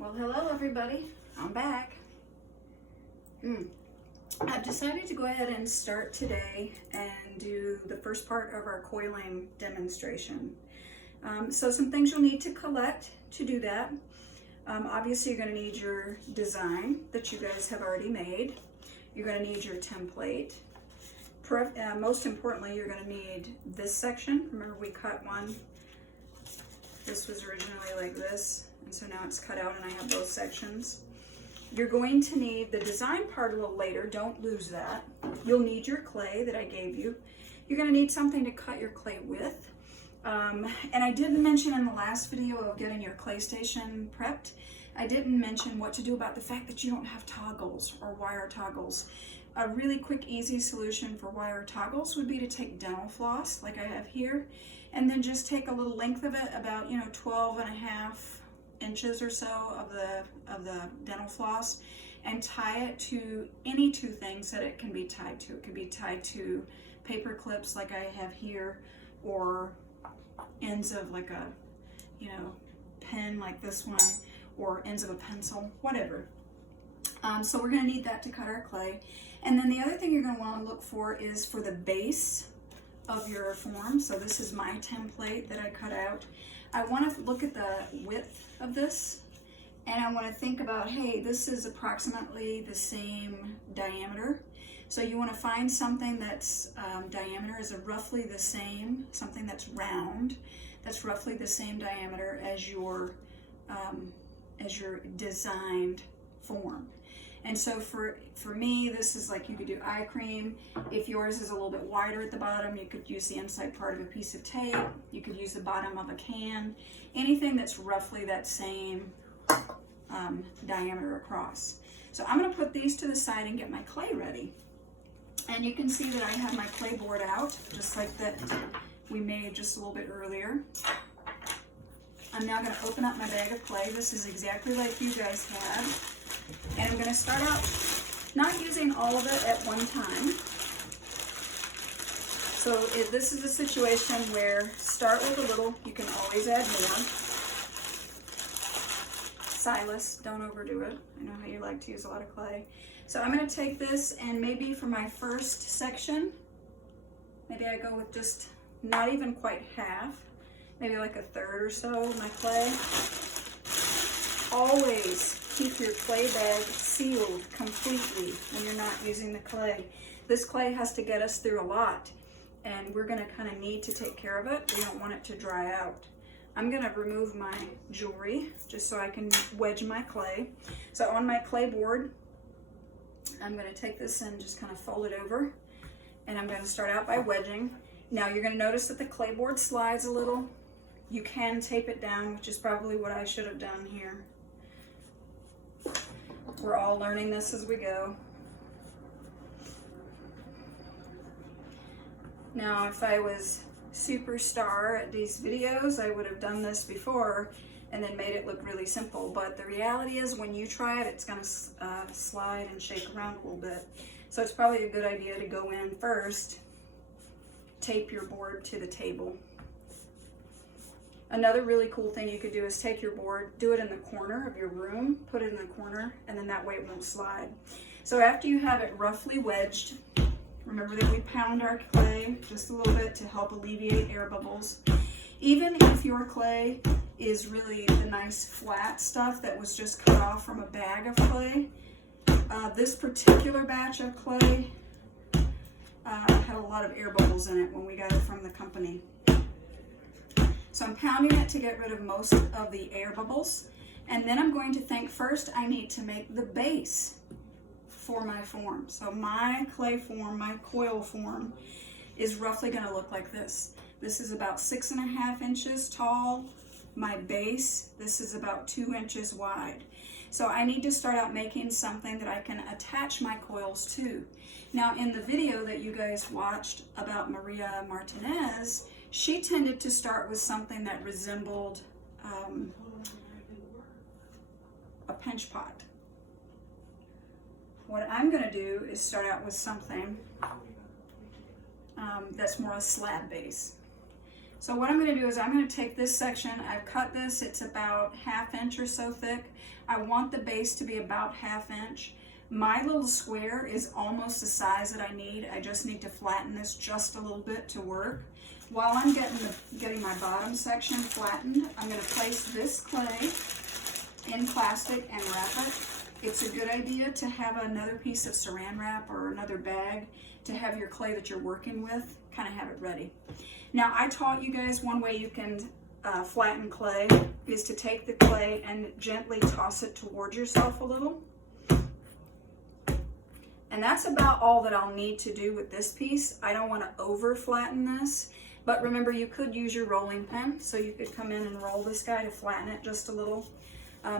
Well, hello everybody. I'm back. I've decided to go ahead and start today and do the first part of our coiling demonstration. So some things you'll need to collect to do that. Obviously you're going to need your design that you guys have already made. You're going to need your template. Most importantly, you're going to need this section. Remember we cut one. This was originally like this, and so now it's cut out and I have both sections. You're going to need the design part a little later. Don't lose that. You'll need your clay that I gave you. You're going to need something to cut your clay with. And I didn't mention in the last video of getting your clay station prepped, I didn't mention what to do about the fact that you don't have toggles or wire toggles. A really quick, easy solution for wire toggles would be to take dental floss, like I have here, and then just take a little length of it, about 12.5 inches or so of the dental floss, and tie it to any two things that it can be tied to. It could be tied to paper clips like I have here, or ends of like a pen like this one, or ends of a pencil, whatever. So we're going to need that to cut our clay. And then the other thing you're going to want to look for is for the base of your form. So this is my template that I cut out. I want to look at the width of this, and I want to think about, hey, this is approximately the same diameter. So you want to find something that's diameter is roughly the same, something that's round, that's roughly the same diameter as your designed form. And so for me, this is like, you could do eye cream. If yours is a little bit wider at the bottom, you could use the inside part of a piece of tape. You could use the bottom of a can. Anything that's roughly that same diameter across. So I'm going to put these to the side and get my clay ready. And you can see that I have my clay board out, just like that we made just a little bit earlier. I'm now going to open up my bag of clay. This is exactly like you guys had. And I'm going to start out not using all of it at one time. So this is a situation where start with a little, you can always add more. Silas, don't overdo it. I know how you like to use a lot of clay. So I'm going to take this, and maybe for my first section, maybe I go with just not even quite half, maybe like a third or so of my clay. Always keep your clay bag sealed completely when you're not using the clay. This clay has to get us through a lot, and we're going to kind of need to take care of it. We don't want it to dry out. I'm going to remove my jewelry just so I can wedge my clay. So on my clay board, I'm going to take this and just kind of fold it over, and I'm going to start out by wedging. Now you're going to notice that the clay board slides a little. You can tape it down, which is probably what I should have done here. We're all learning this as we go. Now, if I was superstar at these videos, I would have done this before and then made it look really simple. But the reality is, when you try it, it's going to slide and shake around a little bit. So it's probably a good idea to go in first, tape your board to the table. Another really cool thing you could do is take your board, do it in the corner of your room, put it in the corner, and then that way it won't slide. So after you have it roughly wedged, remember that we pound our clay just a little bit to help alleviate air bubbles. Even if your clay is really the nice flat stuff that was just cut off from a bag of clay, this particular batch of clay had a lot of air bubbles in it when we got it from the company. So I'm pounding it to get rid of most of the air bubbles. And then I'm going to think, first I need to make the base for my form. So my clay form, my coil form, is roughly going to look like this. This is about 6.5 inches tall. My base, this is about 2 inches wide. So I need to start out making something that I can attach my coils to. Now, in the video that you guys watched about Maria Martinez, she tended to start with something that resembled a pinch pot. What I'm going to do is start out with something that's more a slab base. So what I'm going to do is I'm going to take this section, I've cut this, it's about 1/2 inch or so thick. I want the base to be about 1/2 inch. My little square is almost the size that I need. I just need to flatten this just a little bit to work. While I'm getting my bottom section flattened, I'm going to place this clay in plastic and wrap it. It's a good idea to have another piece of saran wrap or another bag to have your clay that you're working with, kind of have it ready. Now, I taught you guys one way you can flatten clay is to take the clay and gently toss it towards yourself a little. And that's about all that I'll need to do with this piece. I don't want to over flatten this, but remember you could use your rolling pin, so you could come in and roll this guy to flatten it just a little.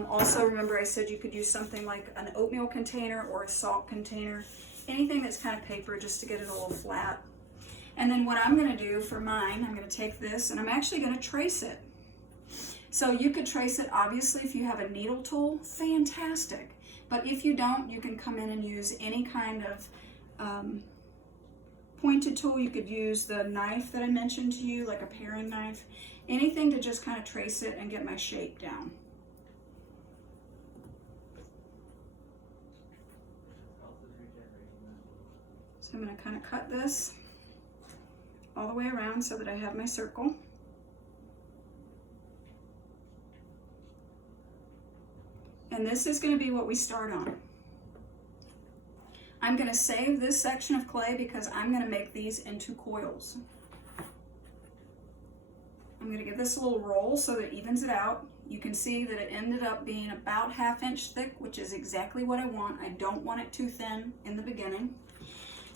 Also remember I said you could use something like an oatmeal container or a salt container, anything that's kind of paper just to get it a little flat. And then what I'm going to do for mine, I'm going to take this and I'm actually going to trace it. So you could trace it, obviously, if you have a needle tool, fantastic. But if you don't, you can come in and use any kind of pointed tool. You could use the knife that I mentioned to you, like a paring knife, anything to just kind of trace it and get my shape down. So I'm going to kind of cut this all the way around so that I have my circle. And this is going to be what we start on. I'm going to save this section of clay because I'm going to make these into coils. I'm going to give this a little roll so that it evens it out. You can see that it ended up being about 1/2 inch thick, which is exactly what I want. I don't want it too thin in the beginning.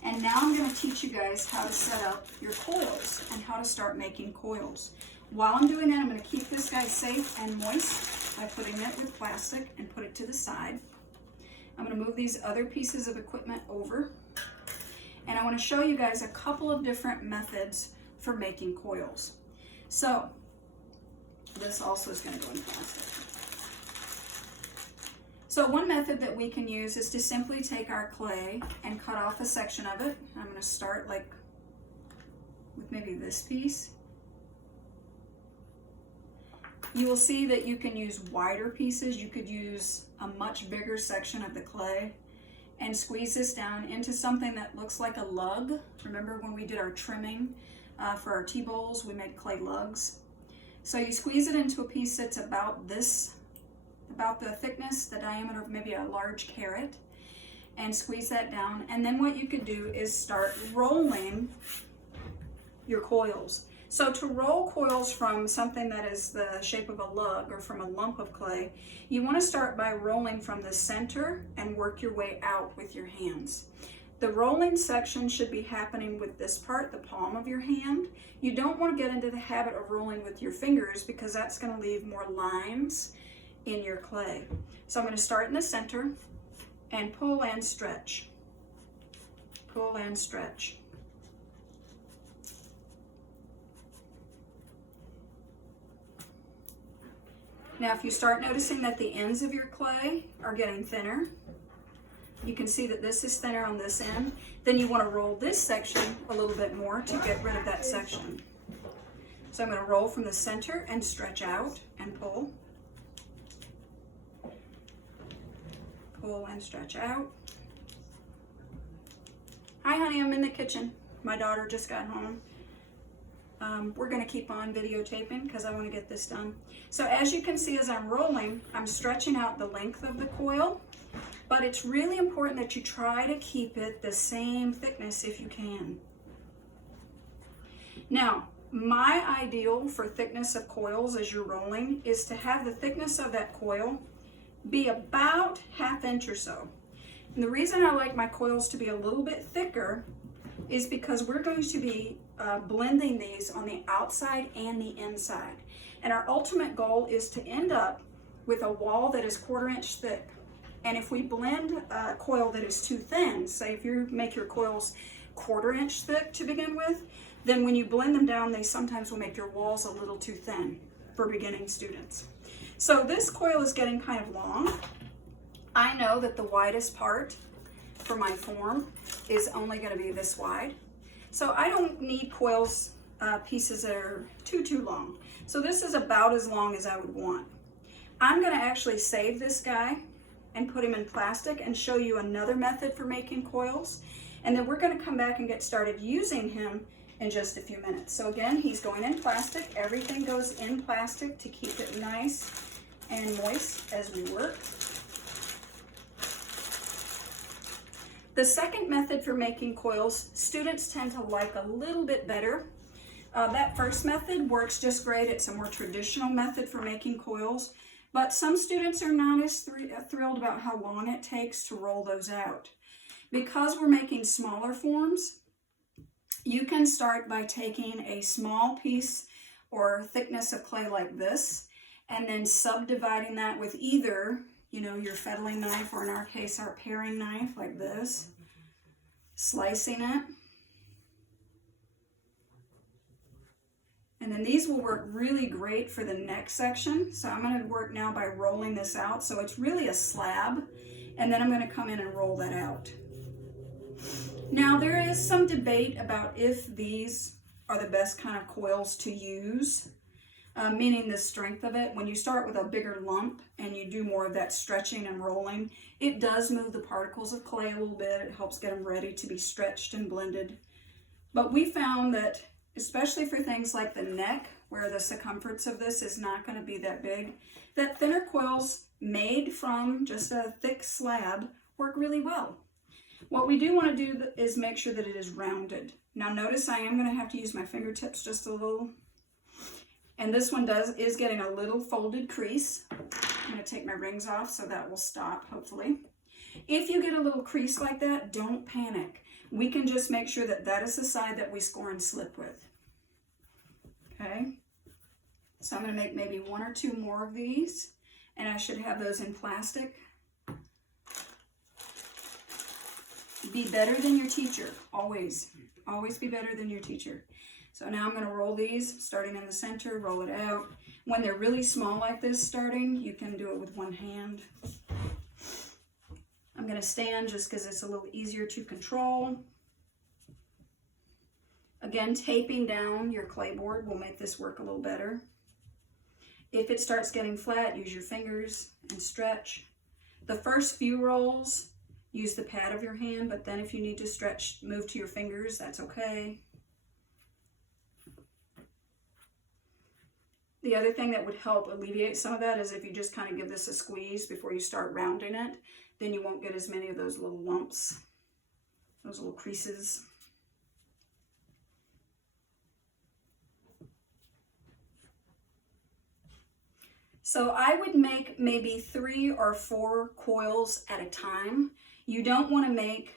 And now I'm going to teach you guys how to set up your coils and how to start making coils. While I'm doing that, I'm going to keep this guy safe and moist by putting it with plastic and put it to the side. I'm going to move these other pieces of equipment over. And I want to show you guys a couple of different methods for making coils. So, this also is going to go in plastic. So one method that we can use is to simply take our clay and cut off a section of it. I'm going to start like with maybe this piece. You will see that you can use wider pieces. You could use a much bigger section of the clay and squeeze this down into something that looks like a lug. Remember when we did our trimming for our tea bowls, we made clay lugs. So you squeeze it into a piece that's about this, about the thickness, the diameter of maybe a large carrot, and squeeze that down. And then what you could do is start rolling your coils. So to roll coils from something that is the shape of a lug or from a lump of clay, you want to start by rolling from the center and work your way out with your hands. The rolling section should be happening with this part, the palm of your hand. You don't want to get into the habit of rolling with your fingers because that's going to leave more lines in your clay. So I'm going to start in the center and pull and stretch. Pull and stretch. Now if you start noticing that the ends of your clay are getting thinner, you can see that this is thinner on this end, then you want to roll this section a little bit more to get rid of that section. So I'm going to roll from the center and stretch out and pull. Pull and stretch out. Hi honey, I'm in the kitchen. My daughter just got home. We're going to keep on videotaping because I want to get this done. So as you can see, as I'm rolling, I'm stretching out the length of the coil, but it's really important that you try to keep it the same thickness if you can. Now, my ideal for thickness of coils as you're rolling is to have the thickness of that coil be about 1/2 inch or so. And the reason I like my coils to be a little bit thicker is because we're going to be blending these on the outside and the inside. And our ultimate goal is to end up with a wall that is 1/4 inch thick. And if we blend a coil that is too thin, say if you make your coils 1/4 inch thick to begin with, then when you blend them down, they sometimes will make your walls a little too thin for beginning students. So this coil is getting kind of long. I know that the widest part for my form is only going to be this wide. So I don't need coils pieces that are too long. So this is about as long as I would want. I'm going to actually save this guy and put him in plastic and show you another method for making coils. And then we're going to come back and get started using him in just a few minutes. So again, he's going in plastic. Everything goes in plastic to keep it nice and moist as we work. The second method for making coils, students tend to like a little bit better. That first method works just great. It's a more traditional method for making coils, but some students are not as thrilled about how long it takes to roll those out. Because we're making smaller forms, you can start by taking a small piece or thickness of clay like this, and then subdividing that with either, your fettling knife, or in our case, our paring knife like this, slicing it. And then these will work really great for the next section. So I'm going to work now by rolling this out. So it's really a slab, and then I'm going to come in and roll that out. Now there is some debate about if these are the best kind of coils to use, meaning the strength of it. When you start with a bigger lump and you do more of that stretching and rolling, it does move the particles of clay a little bit. It helps get them ready to be stretched and blended. But we found that, especially for things like the neck, where the circumference of this is not going to be that big, that thinner coils made from just a thick slab work really well. What we do want to do is make sure that it is rounded. Now notice I am going to have to use my fingertips just a little. And this one is getting a little folded crease. I'm going to take my rings off so that will stop, hopefully. If you get a little crease like that, don't panic. We can just make sure that that is the side that we score and slip with. Okay, so I'm going to make maybe one or two more of these, and I should have those in plastic. Be better than your teacher, always. Always be better than your teacher. So now I'm going to roll these, starting in the center, roll it out. When they're really small like this starting, you can do it with one hand. I'm going to stand just because it's a little easier to control. Again, taping down your clay board will make this work a little better. If it starts getting flat, use your fingers and stretch. The first few rolls, use the pad of your hand, but then if you need to stretch, move to your fingers, that's okay. The other thing that would help alleviate some of that is if you just kind of give this a squeeze before you start rounding it, then you won't get as many of those little lumps, those little creases. So I would make maybe 3 or 4 coils at a time. You don't want to make,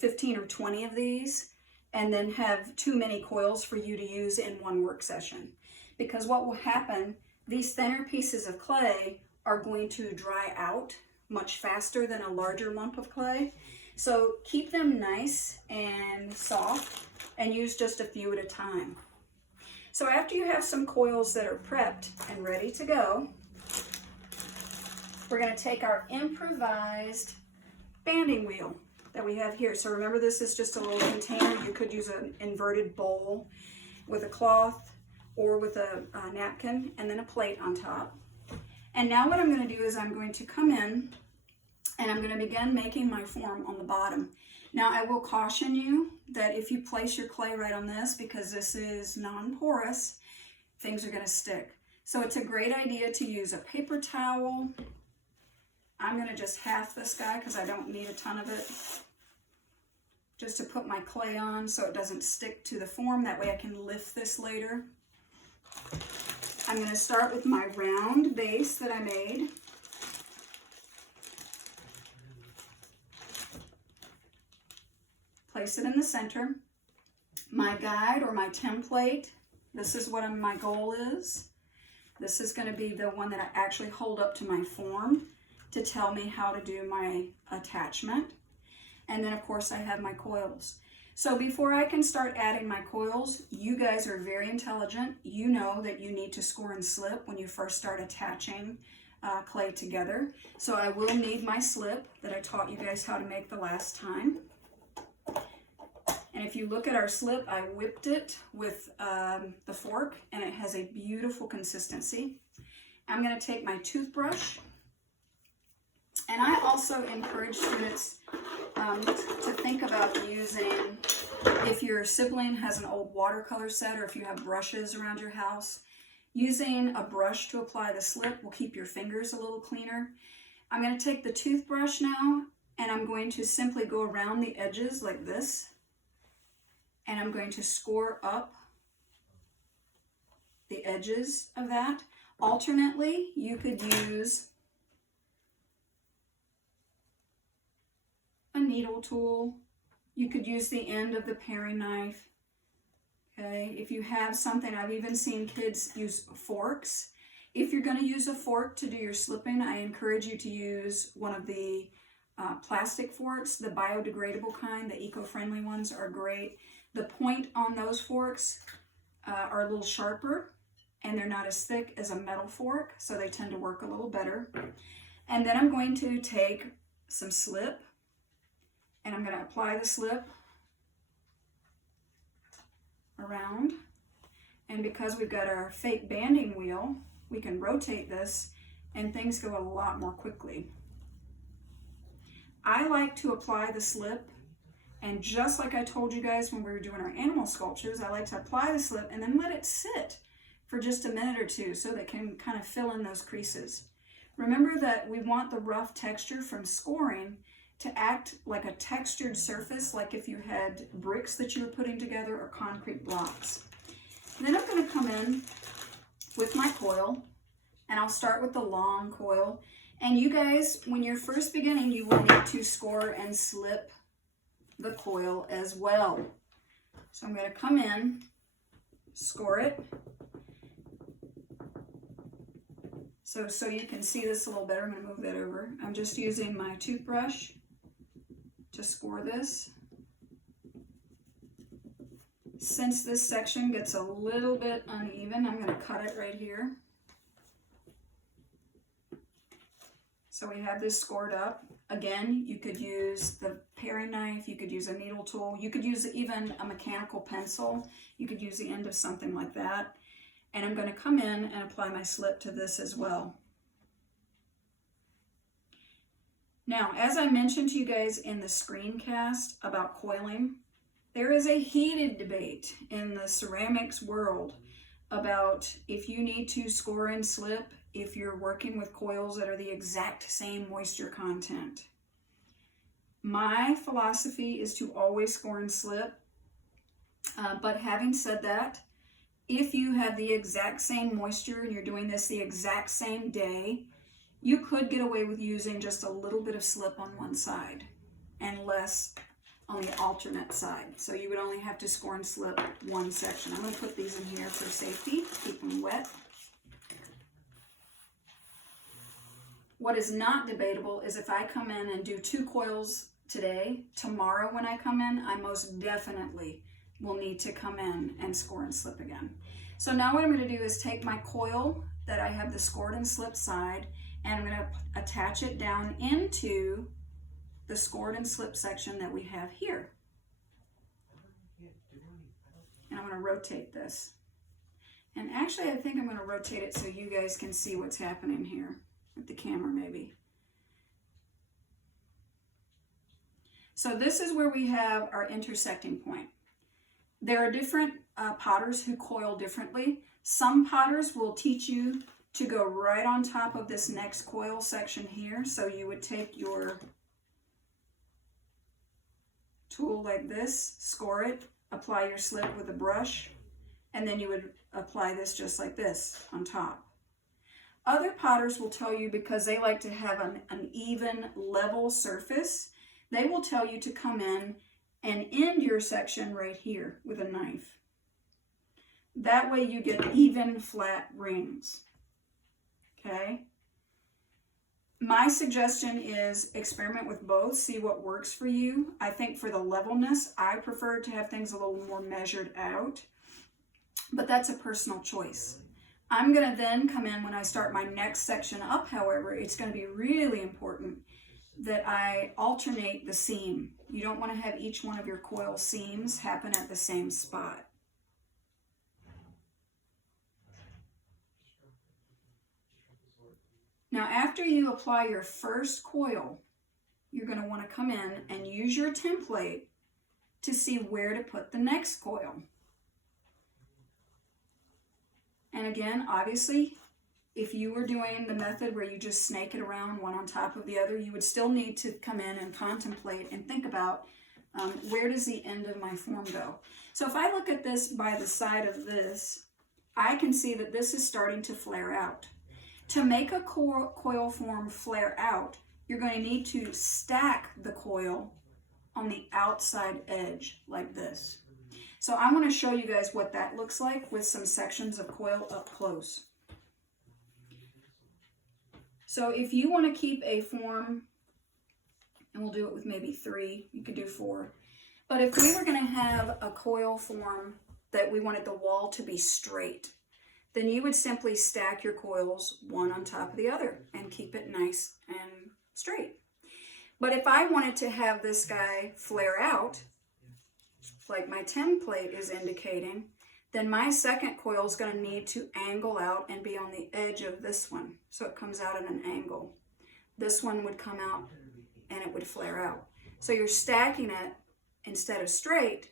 15 or 20 of these and then have too many coils for you to use in one work session. Because what will happen, these thinner pieces of clay are going to dry out much faster than a larger lump of clay. So keep them nice and soft and use just a few at a time. So after you have some coils that are prepped and ready to go, we're going to take our improvised banding wheel that we have here. So remember, this is just a little container. You could use an inverted bowl with a cloth or with a napkin and then a plate on top. And now what I'm going to do is I'm going to come in and I'm going to begin making my form on the bottom. Now I will caution you that if you place your clay right on this, because this is non-porous, things are going to stick. So it's a great idea to use a paper towel. I'm going to just half this guy because I don't need a ton of it. Just to put my clay on so it doesn't stick to the form. That way I can lift this later. I'm going to start with my round base that I made. Place it in the center. My guide or my template, this is what my goal is. This is going to be the one that I actually hold up to my form to tell me how to do my attachment. And then of course I have my coils. So before I can start adding my coils, you guys are very intelligent. You know that you need to score and slip when you first start attaching clay together. So I will need my slip that I taught you guys how to make the last time. And And if you look at our slip, I whipped it with the fork, and it has a beautiful consistency. I'm going to take my toothbrush, and I also encourage students to think about using, if your sibling has an old watercolor set or if you have brushes around your house, using a brush to apply the slip will keep your fingers a little cleaner. I'm going to take the toothbrush now, and I'm going to simply go around the edges like this, and I'm going to score up the edges of that. Alternately, you could use a needle tool. You could use the end of the paring knife. Okay, if you have something, I've even seen kids use forks. If you're going to use a fork to do your slipping, I encourage you to use one of the plastic forks, the biodegradable kind. The eco-friendly ones are great. The point on those forks are a little sharper, and they're not as thick as a metal fork, so they tend to work a little better. And then I'm going to take some slip, and I'm going to apply the slip around. And because we've got our fake banding wheel, we can rotate this and things go a lot more quickly. I like to apply the slip, and just like I told you guys when we were doing our animal sculptures, I like to apply the slip and then let it sit for just a minute or two so that it can kind of fill in those creases. Remember that we want the rough texture from scoring to act like a textured surface, like if you had bricks that you were putting together or concrete blocks. And then I'm going to come in with my coil, and I'll start with the long coil. And you guys, when you're first beginning, you will need to score and slip the coil as well. So I'm going to come in, score it. So you can see this a little better. I'm going to move that over. I'm just using my toothbrush to score this. Since this section gets a little bit uneven, I'm going to cut it right here. So we have this scored up. Again, you could use the paring knife, you could use a needle tool, you could use even a mechanical pencil, you could use the end of something like that. And I'm going to come in and apply my slip to this as well. Now, as I mentioned to you guys in the screencast about coiling, there is a heated debate in the ceramics world about if you need to score and slip if you're working with coils that are the exact same moisture content. My philosophy is to always score and slip, but having said that, if you have the exact same moisture and you're doing this the exact same day, you could get away with using just a little bit of slip on one side and less on the alternate side. So you would only have to score and slip one section. I'm going to put these in here for safety, keep them wet. What is not debatable is if I come in and do 2 coils today, tomorrow when I come in, I most definitely will need to come in and score and slip again. So now what I'm going to do is take my coil that I have the scored and slipped side, and I'm going to attach it down into the scored and slipped section that we have here. And I'm going to rotate this. And actually I think I'm going to rotate it so you guys can see what's happening here with the camera maybe. So this is where we have our intersecting point. There are different potters who coil differently. Some potters will teach you to go right on top of this next coil section here. So you would take your tool like this, score it, apply your slip with a brush, and then you would apply this just like this on top. Other potters will tell you, because they like to have an even level surface, they will tell you to come in and end your section right here with a knife. That way you get even flat rings. Okay? My suggestion is experiment with both, see what works for you. I think for the levelness, I prefer to have things a little more measured out, but that's a personal choice. I'm going to then come in when I start my next section up, however, it's going to be really important that I alternate the seam. You don't want to have each one of your coil seams happen at the same spot. Now, after you apply your first coil, you're going to want to come in and use your template to see where to put the next coil. And again, obviously, if you were doing the method where you just snake it around one on top of the other, you would still need to come in and contemplate and think about where does the end of my form go. So if I look at this by the side of this, I can see that this is starting to flare out. To make a coil form flare out, you're going to need to stack the coil on the outside edge like this. So I want to show you guys what that looks like with some sections of coil up close. So if you want to keep a form, and we'll do it with maybe 3, you could do 4. But if we were going to have a coil form that we wanted the wall to be straight, then you would simply stack your coils one on top of the other and keep it nice and straight. But if I wanted to have this guy flare out, like my template is indicating, then my second coil is going to need to angle out and be on the edge of this one. So it comes out at an angle. This one would come out and it would flare out. So you're stacking it instead of straight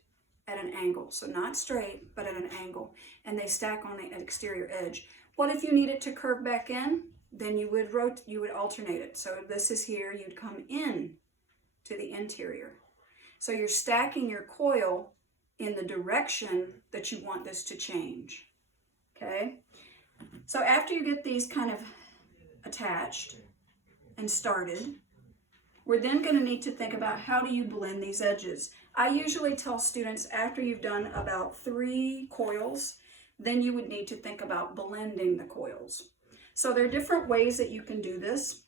at an angle. So not straight, but at an angle. And they stack on the exterior edge. What if you need it to curve back in? Then you would alternate it. So if this is here, you'd come in to the interior. So you're stacking your coil in the direction that you want this to change. Okay? So after you get these kind of attached and started, we're then going to need to think about how do you blend these edges. I usually tell students after you've done about 3 coils, then you would need to think about blending the coils. So there are different ways that you can do this.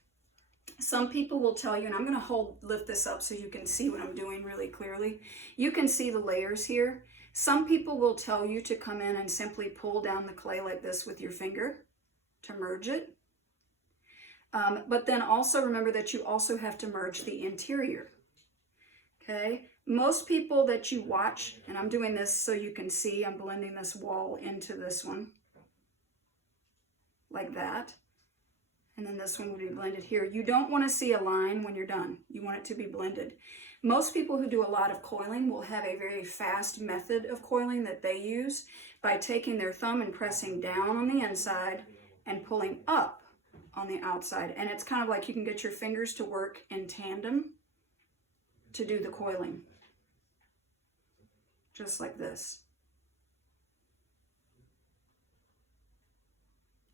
Some people will tell you, and I'm going to lift this up so you can see what I'm doing really clearly. You can see the layers here. Some people will tell you to come in and simply pull down the clay like this with your finger to merge it. But then also remember that you also have to merge the interior. Okay? Most people that you watch, and I'm doing this so you can see, I'm blending this wall into this one like that. And then this one will be blended here. You don't want to see a line when you're done. You want it to be blended. Most people who do a lot of coiling will have a very fast method of coiling that they use by taking their thumb and pressing down on the inside and pulling up on the outside. And it's kind of like you can get your fingers to work in tandem to do the coiling. Just like this.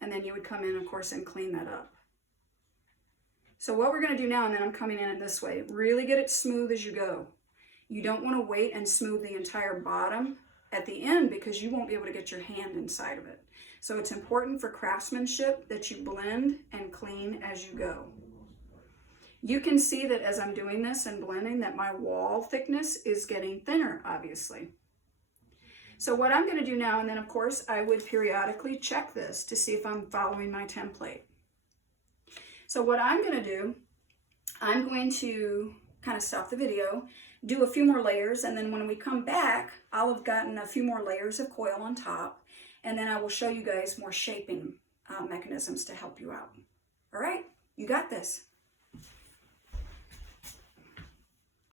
And then you would come in, of course, and clean that up. So what we're going to do now, and then I'm coming in it this way, really get it smooth as you go. You don't want to wait and smooth the entire bottom at the end because you won't be able to get your hand inside of it. So it's important for craftsmanship that you blend and clean as you go. You can see that as I'm doing this and blending that my wall thickness is getting thinner, obviously. So what I'm going to do now, and then of course I would periodically check this to see if I'm following my template. So what I'm going to do, I'm going to kind of stop the video, do a few more layers, and then when we come back, I'll have gotten a few more layers of coil on top, and then I will show you guys more shaping mechanisms to help you out. All right, you got this.